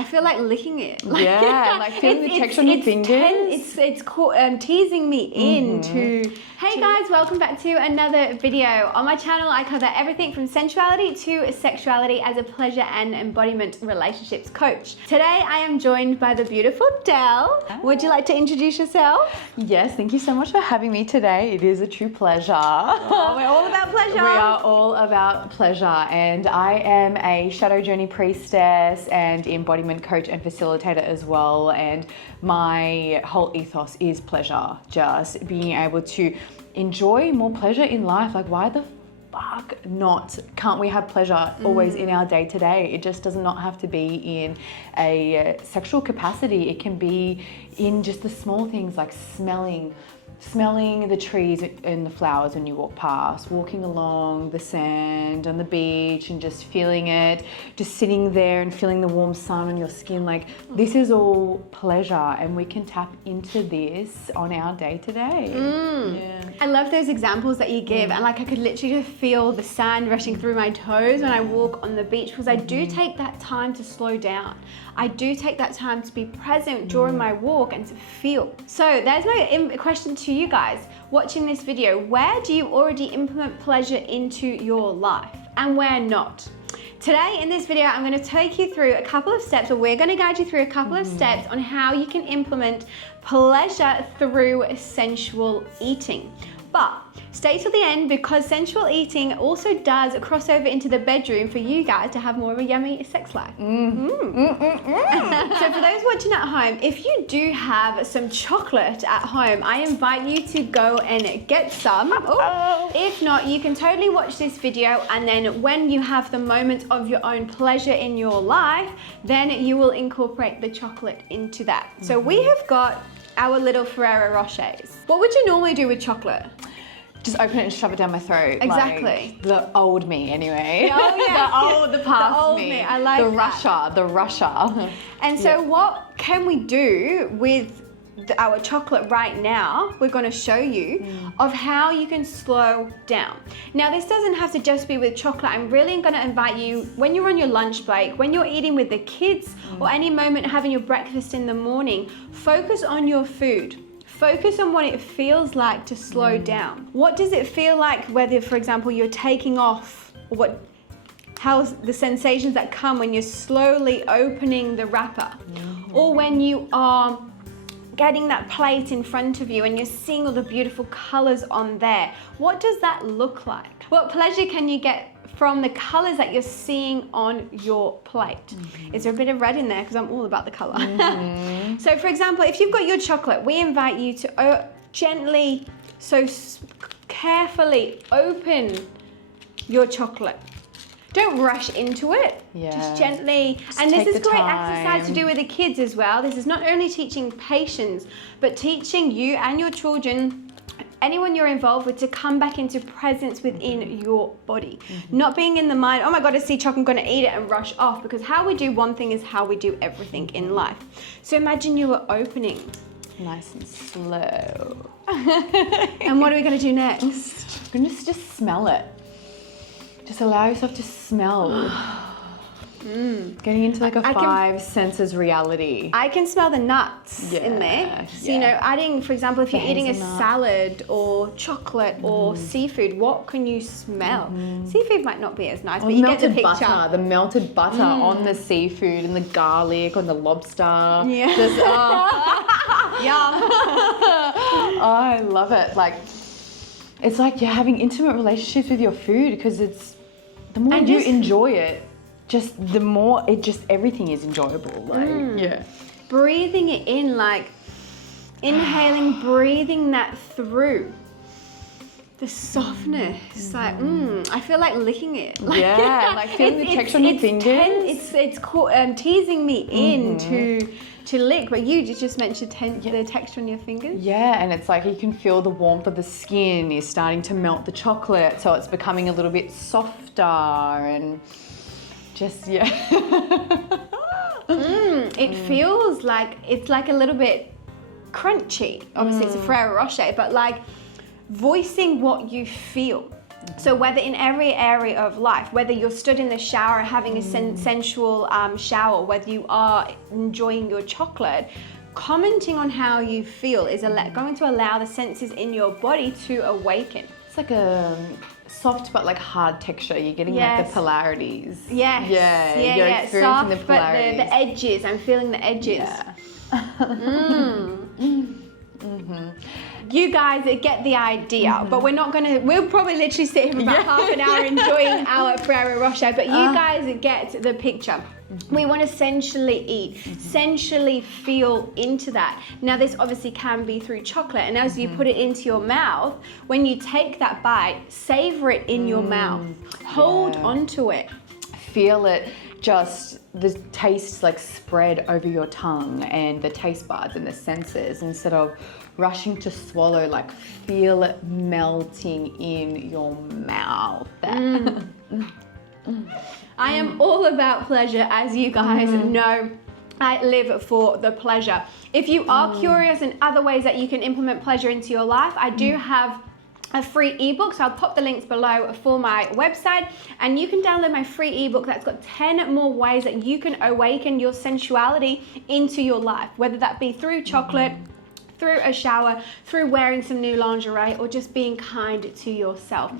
I feel like licking it. Like, yeah, like feeling the texture on your fingers. It's teasing me into. Hey guys, welcome back to another video. On my channel, I cover everything from sensuality to sexuality as a pleasure and embodiment relationships coach. Today, I am joined by the beautiful Del. Would you like to introduce yourself? Yes, thank you so much for having me today. It is a true pleasure. Oh, we're all about pleasure. We are all about pleasure, and I am a shadow journey priestess and embodiment coach and facilitator as well. And my whole ethos is pleasure, just being able to enjoy more pleasure in life. Like, why the fuck not? Can't we have pleasure always in our day to day? It just does not have to be in a sexual capacity. It can be in just the small things like smelling the trees and the flowers when you walk past, walking along the sand on the beach and just feeling it, just sitting there and feeling the warm sun on your skin. Like, this is all pleasure, and we can tap into this on our day to day. Yeah. I love those examples that you give, and like I could literally just feel the sand rushing through my toes when I walk on the beach, because I do take that time to slow down. I do take that time to be present during my walk and to feel. So there's my question to you guys watching this video. Where do you already implement pleasure into your life and where not? Today in this video, I'm going to take you through a couple of steps, or we're going to guide you through a couple of steps on how you can implement pleasure through sensual eating. But stay till the end, because sensual eating also does cross over into the bedroom for you guys to have more of a yummy sex life. So for those watching at home, if you do have some chocolate at home, I invite you to go and get some. If not, you can totally watch this video, and then when you have the moment of your own pleasure in your life, then you will incorporate the chocolate into that. So we have got our little Ferrero Rochers. What would you normally do with chocolate? Just open it and shove it down my throat. Exactly. Like the old me, anyway. Oh yeah. the past the old me. I like the Russia. And so what can we do with our chocolate right now? We're going to show you of how you can slow down. Now, this doesn't have to just be with chocolate. I'm really going to invite you, when you're on your lunch break, when you're eating with the kids, or any moment having your breakfast in the morning, focus on your food. Focus on what it feels like to slow down. What does it feel like, whether, for example, you're taking off, how's the sensations that come when you're slowly opening the wrapper, or when you are getting that plate in front of you and you're seeing all the beautiful colors on there. What does that look like? What pleasure can you get from the colors that you're seeing on your plate? Is there a bit of red in there? Because I'm all about the color. So for example, if you've got your chocolate, we invite you to gently, carefully open your chocolate. Don't rush into it. Yeah. Just gently. And this is great exercise to do with the kids as well. This is not only teaching patience, but teaching you and your children, anyone you're involved with, to come back into presence within your body. Not being in the mind, oh my God, I see chocolate, I'm gonna eat it, and rush off, because how we do one thing is how we do everything in life. So imagine you were opening. Nice and slow. And what are we gonna do next? We're gonna just smell it. Just allow yourself to smell. Getting into like a five senses reality. I can smell the nuts in there. So, you know, adding, for example, if you're eating a salad or chocolate or seafood, what can you smell? Seafood might not be as nice, but you get the picture. The melted butter on the seafood, and the garlic on the lobster. Yeah. Just, Yum. Oh, I love it. Like, it's like you're having intimate relationships with your food, because it's, the more you enjoy it, just the more everything is enjoyable. Like, breathing it in, like inhaling, breathing that through. The softness, like, I feel like licking it. Like, like feeling the texture on your fingers. It's teasing me in to lick, but you just mentioned the texture on your fingers. Yeah, and it's like you can feel the warmth of the skin is starting to melt the chocolate, so it's becoming a little bit softer, and just, It feels like, it's like a little bit crunchy. Obviously it's a Ferrero Rocher, but like voicing what you feel. So whether in every area of life, whether you're stood in the shower having a sensual shower, whether you are enjoying your chocolate, commenting on how you feel is going to allow the senses in your body to awaken. It's like a soft but like hard texture. You're getting like the polarities. Yes. You're experiencing soft, the polarities. but the edges. I'm feeling the edges. Yeah. You guys get the idea, but we'll probably literally sit here for about half an hour enjoying our Ferrero Rocher, but you guys get the picture. We want to sensually eat, sensually feel into that. Now this obviously can be through chocolate, and as you put it into your mouth, when you take that bite, savor it in your mouth. Hold onto it. Feel it, just the taste like spread over your tongue and the taste buds and the senses, instead of rushing to swallow, like feel it melting in your mouth. I am all about pleasure, as you guys know. I live for the pleasure. If you are curious in other ways that you can implement pleasure into your life, I do have a free ebook, so I'll pop the links below for my website, and you can download my free ebook that's got 10 more ways that you can awaken your sensuality into your life, whether that be through chocolate, through a shower, through wearing some new lingerie, or just being kind to yourself.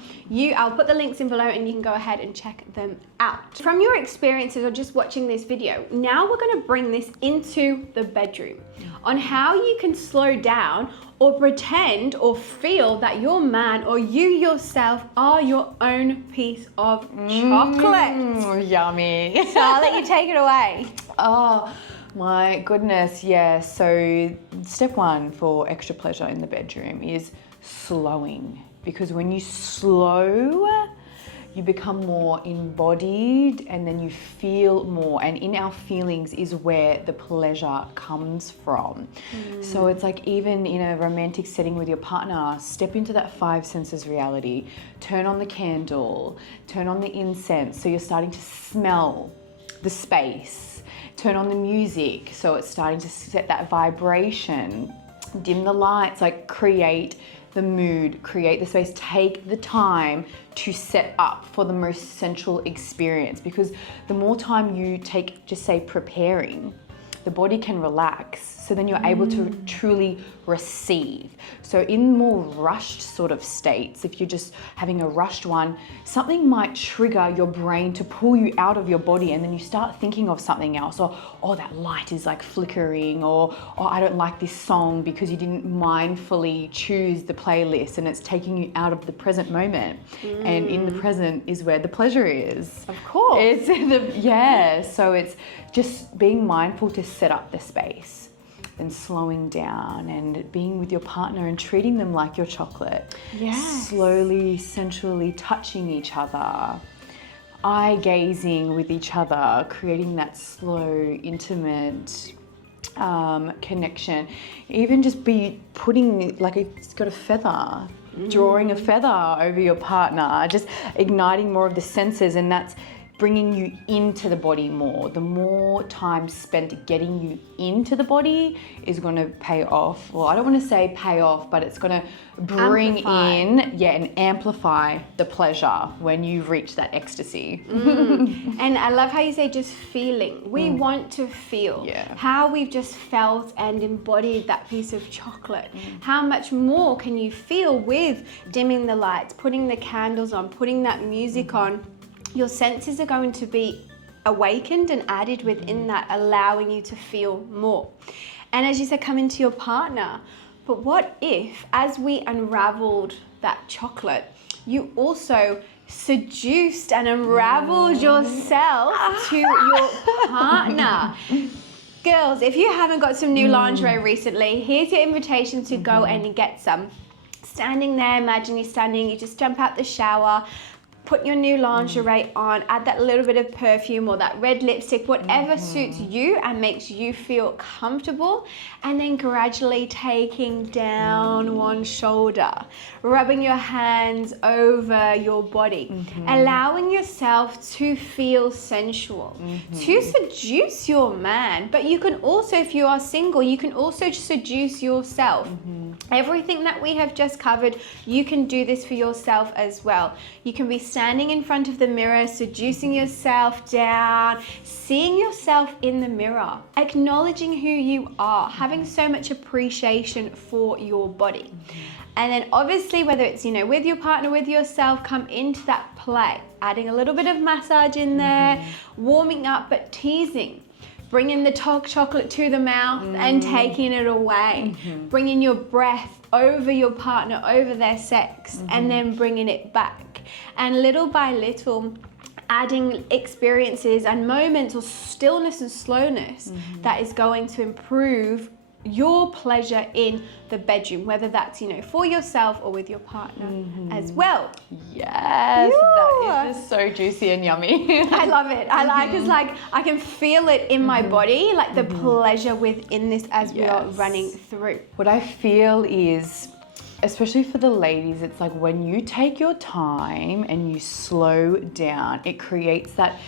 I'll put the links in below and you can go ahead and check them out. From your experiences or just watching this video, now we're gonna bring this into the bedroom on how you can slow down or pretend or feel that your man or you yourself are your own piece of chocolate. Yummy. So I'll let you take it away. Oh my goodness, yeah. So step one for extra pleasure in the bedroom is slowing, because when you slow, you become more embodied and then you feel more, and in our feelings is where the pleasure comes from. So it's like, even in a romantic setting with your partner, step into that 5 senses reality, turn on the candle, turn on the incense, so you're starting to smell the space, turn on the music, so it's starting to set that vibration, dim the lights, like create the mood, create the space, take the time to set up for the most sensual experience, because the more time you take, just say preparing, the body can relax, so then you're able to truly receive. So in more rushed sort of states, if you're just having a rushed one, something might trigger your brain to pull you out of your body, and then you start thinking of something else, or oh, that light is like flickering, or oh, I don't like this song, because you didn't mindfully choose the playlist and it's taking you out of the present moment. And in the present is where the pleasure is. Of course. It's so it's just being mindful to set up the space, and slowing down and being with your partner and treating them like your chocolate. Yes. Slowly, sensually touching each other, eye gazing with each other, creating that slow, intimate connection. Even just be putting, like, it's got a feather, drawing a feather over your partner, just igniting more of the senses, and that's bringing you into the body more. The more time spent getting you into the body is going to pay off. Well, I don't want to say pay off, but it's going to bring and amplify the pleasure when you've reached that ecstasy. And I love how you say just feeling. We want to feel how we've just felt and embodied that piece of chocolate. How much more can you feel with dimming the lights, putting the candles on, putting that music on? Your senses are going to be awakened and added within that, allowing you to feel more. And as you said, come into your partner. But what if, as we unraveled that chocolate, you also seduced and unraveled yourself to your partner? Girls, if you haven't got some new lingerie recently, here's your invitation to go and get some. Standing there, imagine you're standing, you just jump out the shower, put your new lingerie on, add that little bit of perfume or that red lipstick, whatever suits you and makes you feel comfortable, and then gradually taking down one shoulder, rubbing your hands over your body, allowing yourself to feel sensual, to seduce your man. But you can also, if you are single, you can also seduce yourself. Everything that we have just covered, you can do this for yourself as well. You can be standing in front of the mirror, seducing yourself down, seeing yourself in the mirror, acknowledging who you are, having so much appreciation for your body. And then obviously, whether it's, you know, with your partner, with yourself, come into that play, adding a little bit of massage in there, warming up, but teasing. Bringing the chocolate to the mouth and taking it away. Bringing your breath over your partner, over their sex, and then bringing it back. And little by little, adding experiences and moments of stillness and slowness that is going to improve your pleasure in the bedroom, whether that's, you know, for yourself or with your partner as well. Yes, that is just so juicy and yummy. I love it. I like it's like I can feel it in my body, like the pleasure within this as we are running through. What I feel is, especially for the ladies, it's like when you take your time and you slow down, it creates that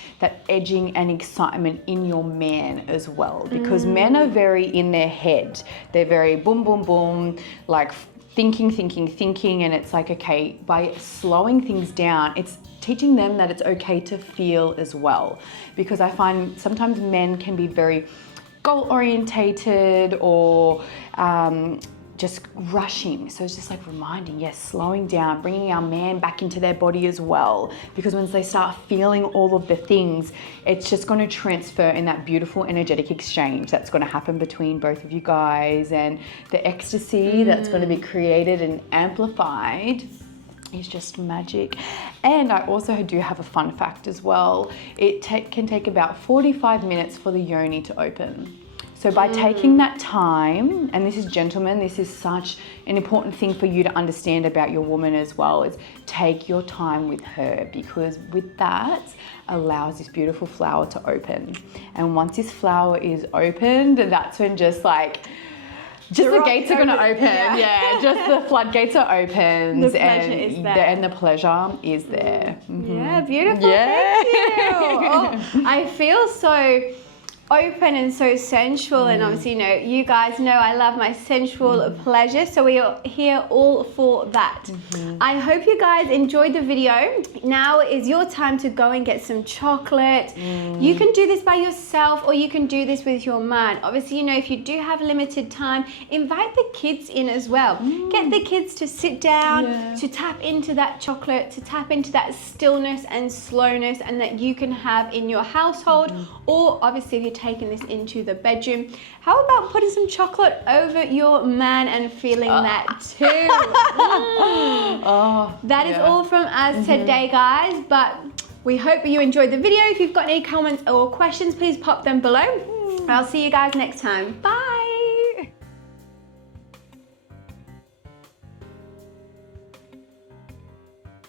edging and excitement in your man as well. Because men are very in their head. They're very boom, boom, boom, like thinking, and it's like, okay, by slowing things down, it's teaching them that it's okay to feel as well. Because I find sometimes men can be very goal-orientated or just rushing. So it's just like reminding, yes, slowing down, bringing our man back into their body as well. Because once they start feeling all of the things, it's just going to transfer in that beautiful energetic exchange that's going to happen between both of you guys, and the ecstasy that's going to be created and amplified is just magic. And I also do have a fun fact as well. It can take about 45 minutes for the yoni to open. So by taking that time, and this is gentlemen, this is such an important thing for you to understand about your woman as well, is take your time with her, because with that allows this beautiful flower to open. And once this flower is opened, that's when just the gates are going to open. Yeah, just the floodgates are open. The pleasure is there. And the pleasure is there. Yeah, beautiful. Yeah. Thank you. Oh, I feel so open and so sensual, and obviously, you know, you guys know I love my sensual pleasure, so we are here all for that. I hope you guys enjoyed the video. Now is your time to go and get some chocolate. You can do this by yourself, or you can do this with your man. Obviously, you know, if you do have limited time, invite the kids in as well. Get the kids to sit down, to tap into that chocolate, to tap into that stillness and slowness, and that you can have in your household, or obviously if you're taking this into the bedroom, how about putting some chocolate over your man and feeling that too? That is all from us today, guys, but we hope you enjoyed the video. If you've got any comments or questions, please pop them below. I'll see you guys next time. Bye.